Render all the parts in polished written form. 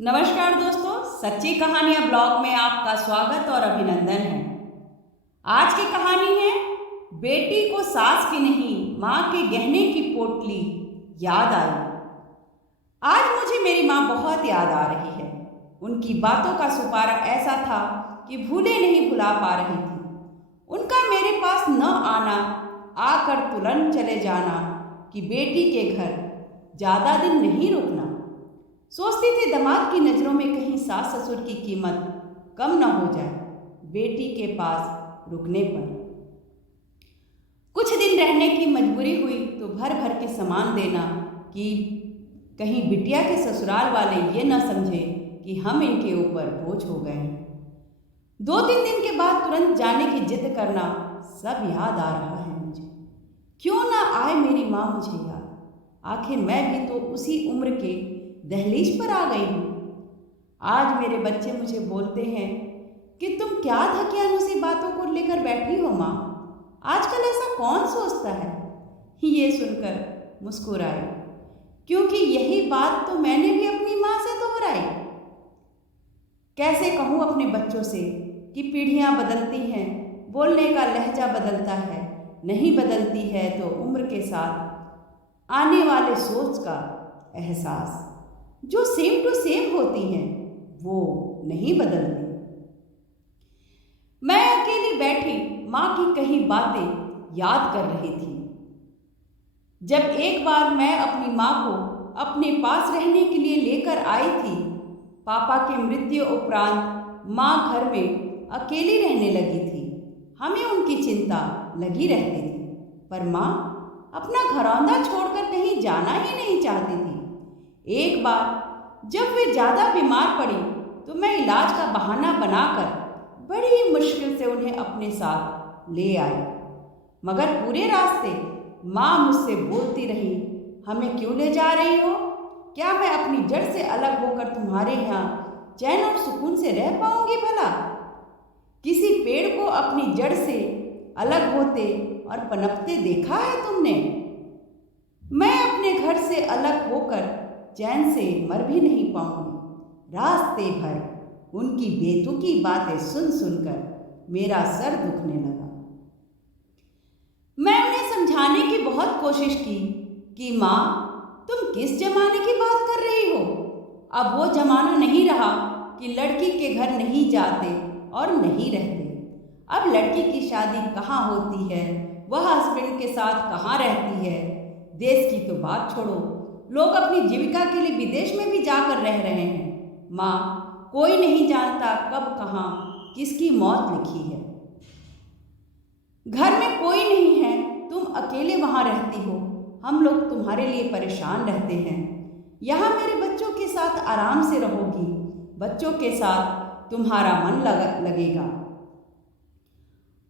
नमस्कार दोस्तों, सच्ची कहानियाँ ब्लॉग में आपका स्वागत और अभिनंदन है। आज की कहानी है बेटी को सास की नहीं माँ के गहने की पोटली याद आई। आज मुझे मेरी माँ बहुत याद आ रही है। उनकी बातों का सुपारा ऐसा था कि भूले नहीं भुला पा रही थी। उनका मेरे पास न आना, आकर तुरंत चले जाना कि बेटी के घर ज़्यादा दिन नहीं रुकना। सोचती थी दामाद की नज़रों में कहीं सास ससुर की कीमत कम न हो जाए बेटी के पास रुकने पर। कुछ दिन रहने की मजबूरी हुई तो भर भर के सामान देना कि कहीं बिटिया के ससुराल वाले ये न समझे कि हम इनके ऊपर बोझ हो गए हैं। 2-3 दिन के बाद तुरंत जाने की जिद करना सब याद आ रहा है मुझे। क्यों ना आए मेरी माँ मुझे याद। आखिर मैं भी तो उसी उम्र के दहलीज पर आ गई हूँ। आज मेरे बच्चे मुझे बोलते हैं कि तुम क्या धकियानुसी बातों को लेकर बैठी हो माँ, आजकल ऐसा कौन सोचता है। ये सुनकर मुस्कुराई, क्योंकि यही बात तो मैंने भी अपनी माँ से दोहराई। कैसे कहूँ अपने बच्चों से कि पीढ़ियाँ बदलती हैं, बोलने का लहजा बदलता है, नहीं बदलती है तो उम्र के साथ आने वाले सोच का एहसास। जो सेम टू सेम होती हैं वो नहीं बदलती। मैं अकेली बैठी माँ की कही बातें याद कर रही थी। जब एक बार मैं अपनी माँ को अपने पास रहने के लिए लेकर आई थी, पापा की मृत्यु उपरांत माँ घर में अकेली रहने लगी थी। हमें उनकी चिंता लगी रहती थी, पर माँ अपना घरौंदा छोड़कर कहीं जाना ही नहीं चाहती थी। एक बार जब वे ज़्यादा बीमार पड़ी तो मैं इलाज का बहाना बनाकर बड़ी मुश्किल से उन्हें अपने साथ ले आई। मगर पूरे रास्ते माँ मुझसे बोलती रही, हमें क्यों ले जा रही हो? क्या मैं अपनी जड़ से अलग होकर तुम्हारे यहाँ चैन और सुकून से रह पाऊंगी भला? किसी पेड़ को अपनी जड़ से अलग होते और पनपते देखा है तुमने? मैं अपने घर से अलग होकर चैन से मर भी नहीं पाऊंगी। रास्ते भर उनकी बेतुकी बातें सुन सुनकर मेरा सर दुखने लगा। मैं उन्हें समझाने की बहुत कोशिश की कि माँ, तुम किस जमाने की बात कर रही हो? अब वो जमाना नहीं रहा कि लड़की के घर नहीं जाते और नहीं रहते। अब लड़की की शादी कहाँ होती है, वह हस्बैंड के साथ कहाँ रहती है। देश की तो बात छोड़ो, लोग अपनी जीविका के लिए विदेश में भी जाकर रह रहे हैं। माँ, कोई नहीं जानता कब कहाँ किसकी मौत लिखी है। घर में कोई नहीं है, तुम अकेले वहाँ रहती हो। हम लोग तुम्हारे लिए परेशान रहते हैं। यहाँ मेरे बच्चों के साथ आराम से रहोगी, बच्चों के साथ तुम्हारा मन लगेगा।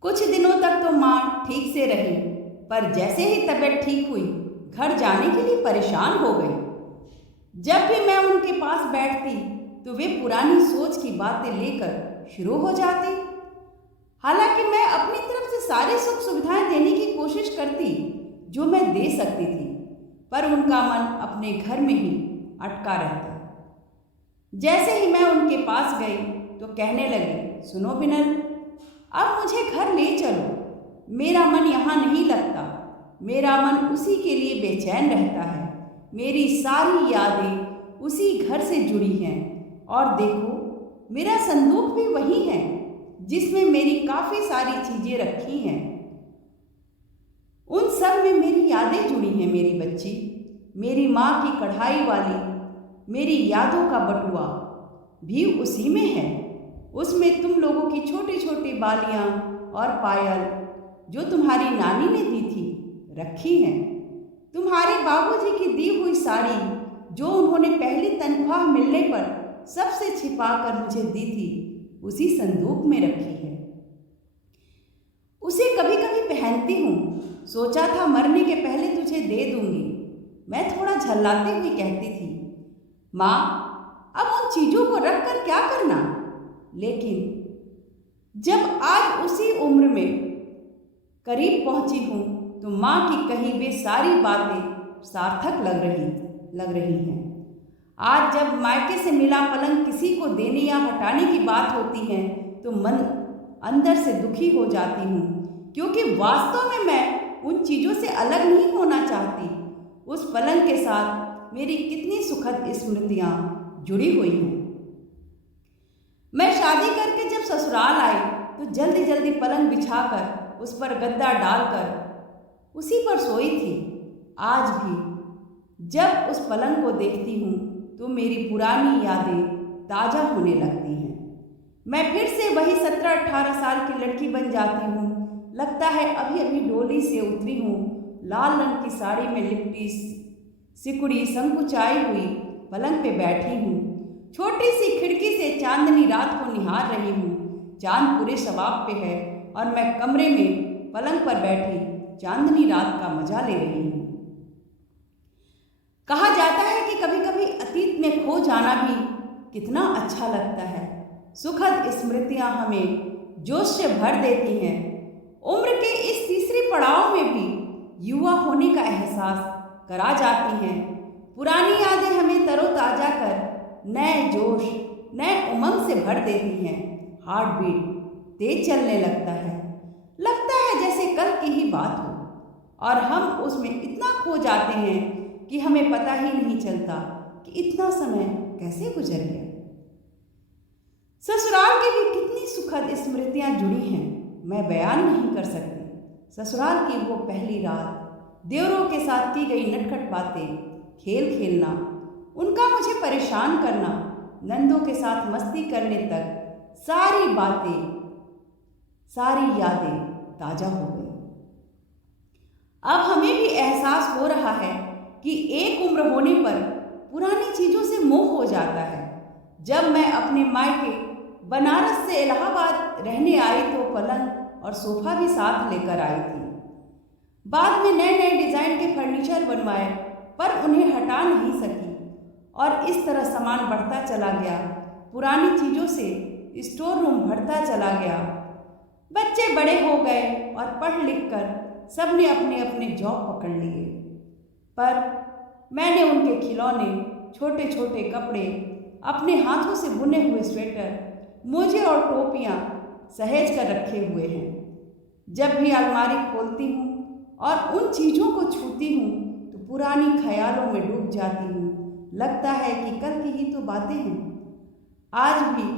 कुछ दिनों तक तो माँ ठीक से रही, पर जैसे ही तबीयत ठीक हुई घर जाने के लिए परेशान हो गई। जब भी मैं उनके पास बैठती तो वे पुरानी सोच की बातें लेकर शुरू हो जाती। हालांकि मैं अपनी तरफ से सारी सुख सुविधाएं देने की कोशिश करती जो मैं दे सकती थी, पर उनका मन अपने घर में ही अटका रहता। जैसे ही मैं उनके पास गई तो कहने लगी, सुनो बिनल, अब मुझे घर ले चलो। मेरा मन यहाँ नहीं लगता। मेरा मन उसी के लिए बेचैन रहता है। मेरी सारी यादें उसी घर से जुड़ी हैं। और देखो, मेरा संदूक भी वही है जिसमें मेरी काफ़ी सारी चीज़ें रखी हैं। उन सब में मेरी यादें जुड़ी हैं मेरी बच्ची। मेरी माँ की कढ़ाई वाली मेरी यादों का बटुआ भी उसी में है। उसमें तुम लोगों की छोटी छोटी बालियाँ और पायल जो तुम्हारी नानी ने दी थी रखी हैं। तुम्हारे बाबूजी की दी हुई साड़ी जो उन्होंने पहली तनख्वाह मिलने पर सबसे छिपा कर मुझे दी थी उसी संदूक में रखी है। उसे कभी कभी पहनती हूँ। सोचा था मरने के पहले तुझे दे दूंगी। मैं थोड़ा झल्लाती हुई कहती थी, माँ, अब उन चीज़ों को रख कर क्या करना? लेकिन जब आज उसी उम्र में करीब पहुँची हूँ तो माँ की कही वे सारी बातें सार्थक लग रही हैं। आज जब मायके से मिला पलंग किसी को देने या हटाने की बात होती है तो मन अंदर से दुखी हो जाती हूँ, क्योंकि वास्तव में मैं उन चीज़ों से अलग नहीं होना चाहती। उस पलंग के साथ मेरी कितनी सुखद स्मृतियाँ जुड़ी हुई हैं। मैं शादी करके जब ससुराल आई तो जल्दी जल्दी पलंग बिछाकर उस पर गद्दा डालकर उसी पर सोई थी। आज भी जब उस पलंग को देखती हूँ तो मेरी पुरानी यादें ताज़ा होने लगती हैं। मैं फिर से वही 17-18 साल की लड़की बन जाती हूँ। लगता है अभी अभी डोली से उतरी हूँ। लाल रंग की साड़ी में लिपटी सिकुड़ी संकुचाई हुई पलंग पे बैठी हूँ। छोटी सी खिड़की से चांदनी रात को निहार रही हूँ। चांद पूरे शबाब पे है और मैं कमरे में पलंग पर बैठी चांदनी रात का मजा ले रही हूँ। कहा जाता है कि कभी कभी अतीत में खो जाना भी कितना अच्छा लगता है। सुखद स्मृतियाँ हमें जोश से भर देती हैं। उम्र के इस तीसरे पड़ाव में भी युवा होने का एहसास करा जाती हैं। पुरानी यादें हमें तरोताज़ा कर नए जोश नए उमंग से भर देती हैं। हार्ट बीट तेज चलने लगता है जैसे कल की ही बात हो, और हम उसमें इतना खो जाते हैं कि हमें पता ही नहीं चलता कि इतना समय कैसे गुजर गया। ससुराल की भी कितनी सुखद स्मृतियां जुड़ी हैं, मैं बयान नहीं कर सकती। ससुराल की वो पहली रात, देवरों के साथ की गई नटखट बातें, खेल खेलना, उनका मुझे परेशान करना, नंदों के साथ मस्ती करने तक सारी बातें सारी यादें ताज़ा हो गई। अब हमें भी एहसास हो रहा है कि एक उम्र होने पर पुरानी चीज़ों से मोह हो जाता है। जब मैं अपने मायके बनारस से इलाहाबाद रहने आई तो पलंग और सोफा भी साथ लेकर आई थी। बाद में नए नए डिज़ाइन के फर्नीचर बनवाए, पर उन्हें हटा नहीं सकी और इस तरह सामान बढ़ता चला गया। पुरानी चीज़ों से स्टोर रूम भरता चला गया। बच्चे बड़े हो गए और पढ़ लिख कर सब ने अपने अपने जॉब पकड़ लिए, पर मैंने उनके खिलौने, छोटे छोटे कपड़े, अपने हाथों से बुने हुए स्वेटर, मोजे और टोपियाँ सहेज कर रखे हुए हैं। जब भी अलमारी खोलती हूँ और उन चीज़ों को छूती हूँ तो पुरानी ख्यालों में डूब जाती हूँ। लगता है कि कल की ही तो बातें हैं। आज भी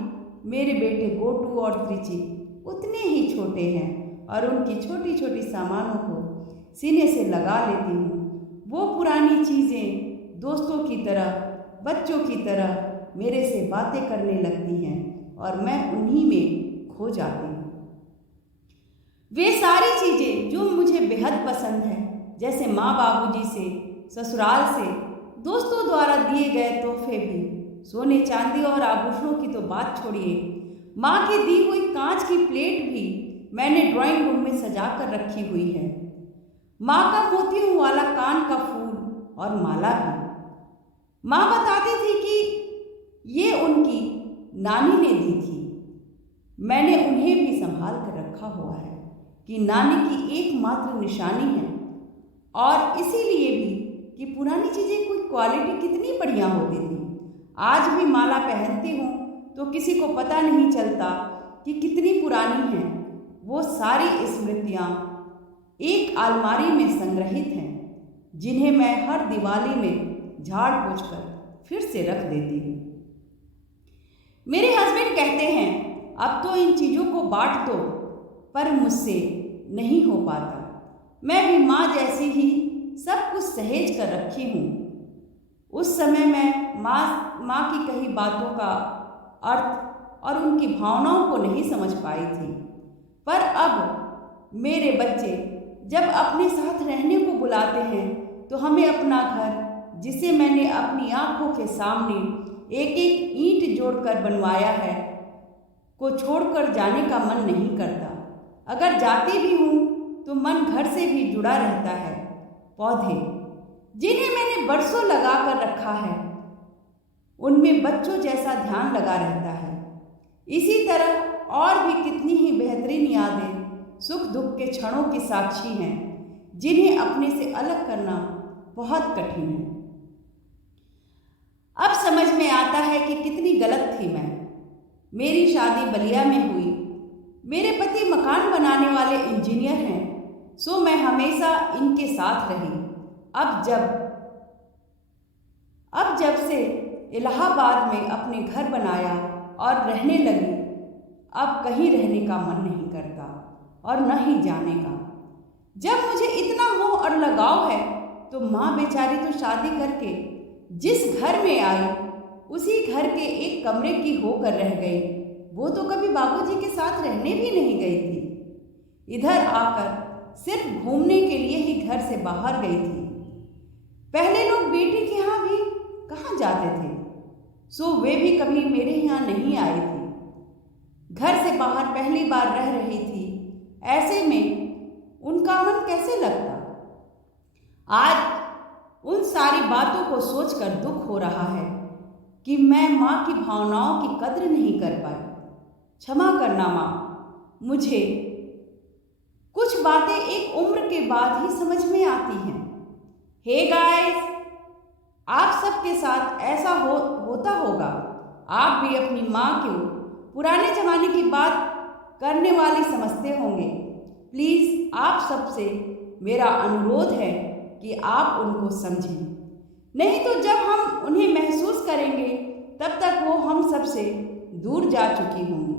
मेरे बेटे गोटू और त्रिची उतने ही छोटे हैं और उनकी छोटी छोटी सामानों को सीने से लगा लेती हूँ। वो पुरानी चीज़ें दोस्तों की तरह, बच्चों की तरह मेरे से बातें करने लगती हैं और मैं उन्हीं में खो जाती हूँ। वे सारी चीज़ें जो मुझे बेहद पसंद हैं, जैसे माँ बाबूजी से, ससुराल से, दोस्तों द्वारा दिए गए तोहफे भी, सोने चांदी और आभूषणों की तो बात छोड़िए, माँ की दी हुई कांच की प्लेट भी मैंने ड्राइंग रूम में सजा कर रखी हुई है। माँ का मोतियों वाला कान का फूल और माला भी। माँ बताती थी कि ये उनकी नानी ने दी थी। मैंने उन्हें भी संभाल कर रखा हुआ है कि नानी की एकमात्र निशानी है, और इसीलिए भी कि पुरानी चीज़ें कोई क्वालिटी कितनी बढ़िया होती थी। आज भी माला पहनती हूँ तो किसी को पता नहीं चलता कि कितनी पुरानी हैं। वो सारी स्मृतियाँ एक अलमारी में संग्रहित हैं, जिन्हें मैं हर दिवाली में झाड़ पोंछ कर फिर से रख देती हूँ। मेरे हस्बैंड कहते हैं अब तो इन चीज़ों को बांट दो, पर मुझसे नहीं हो पाता। मैं भी माँ जैसी ही सब कुछ सहेज कर रखी हूँ। उस समय मैं माँ की कही बातों का अर्थ और उनकी भावनाओं को नहीं समझ पाई थी, पर अब मेरे बच्चे जब अपने साथ रहने को बुलाते हैं तो हमें अपना घर, जिसे मैंने अपनी आंखों के सामने एक एक ईंट जोड़कर बनवाया है, को छोड़कर जाने का मन नहीं करता। अगर जाती भी हूँ तो मन घर से भी जुड़ा रहता है। पौधे जिन्हें मैंने बरसों लगा कर रखा है, उनमें बच्चों जैसा ध्यान लगा रहता है। इसी तरह और भी कितनी ही बेहतरीन यादें सुख दुख के क्षणों की साक्षी हैं, जिन्हें अपने से अलग करना बहुत कठिन है। अब समझ में आता है कि कितनी गलत थी मैं। मेरी शादी बलिया में हुई। मेरे पति मकान बनाने वाले इंजीनियर हैं, सो मैं हमेशा इनके साथ रही। अब जब से इलाहाबाद में अपने घर बनाया और रहने लगी, अब कहीं रहने का मन नहीं करता और न ही जाने का। जब मुझे इतना मोह और लगाव है तो माँ बेचारी तो शादी करके जिस घर में आई उसी घर के एक कमरे की होकर रह गई। वो तो कभी बाबूजी के साथ रहने भी नहीं गई थी। इधर आकर सिर्फ घूमने के लिए ही घर से बाहर गई थी। पहले लोग बेटी के यहाँ भी कहाँ जाते थे, सो वे भी कभी मेरे यहाँ नहीं आई थी। घर से बाहर पहली बार रह रही थी, ऐसे में उनका मन कैसे लगता। आज उन सारी बातों को सोचकर दुख हो रहा है कि मैं माँ की भावनाओं की कद्र नहीं कर पाई। क्षमा करना माँ, मुझे कुछ बातें एक उम्र के बाद ही समझ में आती हैं। हे गाइस, आप सबके साथ ऐसा होता होगा। आप भी अपनी माँ को पुराने ज़माने की बात करने वाली समझते होंगे। प्लीज़ आप सबसे मेरा अनुरोध है कि आप उनको समझें, नहीं तो जब हम उन्हें महसूस करेंगे तब तक वो हम सबसे दूर जा चुकी होंगी।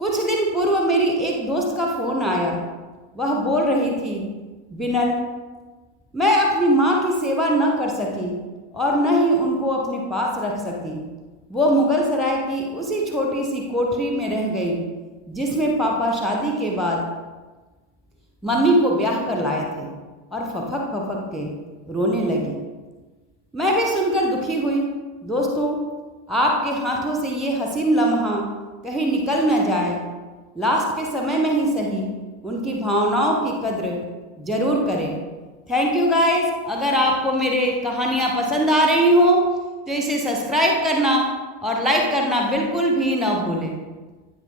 कुछ दिन पूर्व मेरी एक दोस्त का फ़ोन आया। वह बोल रही थी, बिनल, मैं अपनी माँ की सेवा न कर सकी और न ही उनको अपने पास रख सकी। वो मुगल सराय की उसी छोटी सी कोठरी में रह गई जिसमें पापा शादी के बाद मम्मी को ब्याह कर लाए थे, और फपक फपक के रोने लगी। मैं भी सुनकर दुखी हुई। दोस्तों, आपके हाथों से ये हसीन लम्हा कहीं निकल न जाए। लास्ट के समय में ही सही उनकी भावनाओं की कद्र जरूर करें। Thank you guys. अगर आपको मेरे कहानियाँ पसंद आ रही हो तो इसे सब्सक्राइब करना और लाइक करना बिल्कुल भी ना भूलें।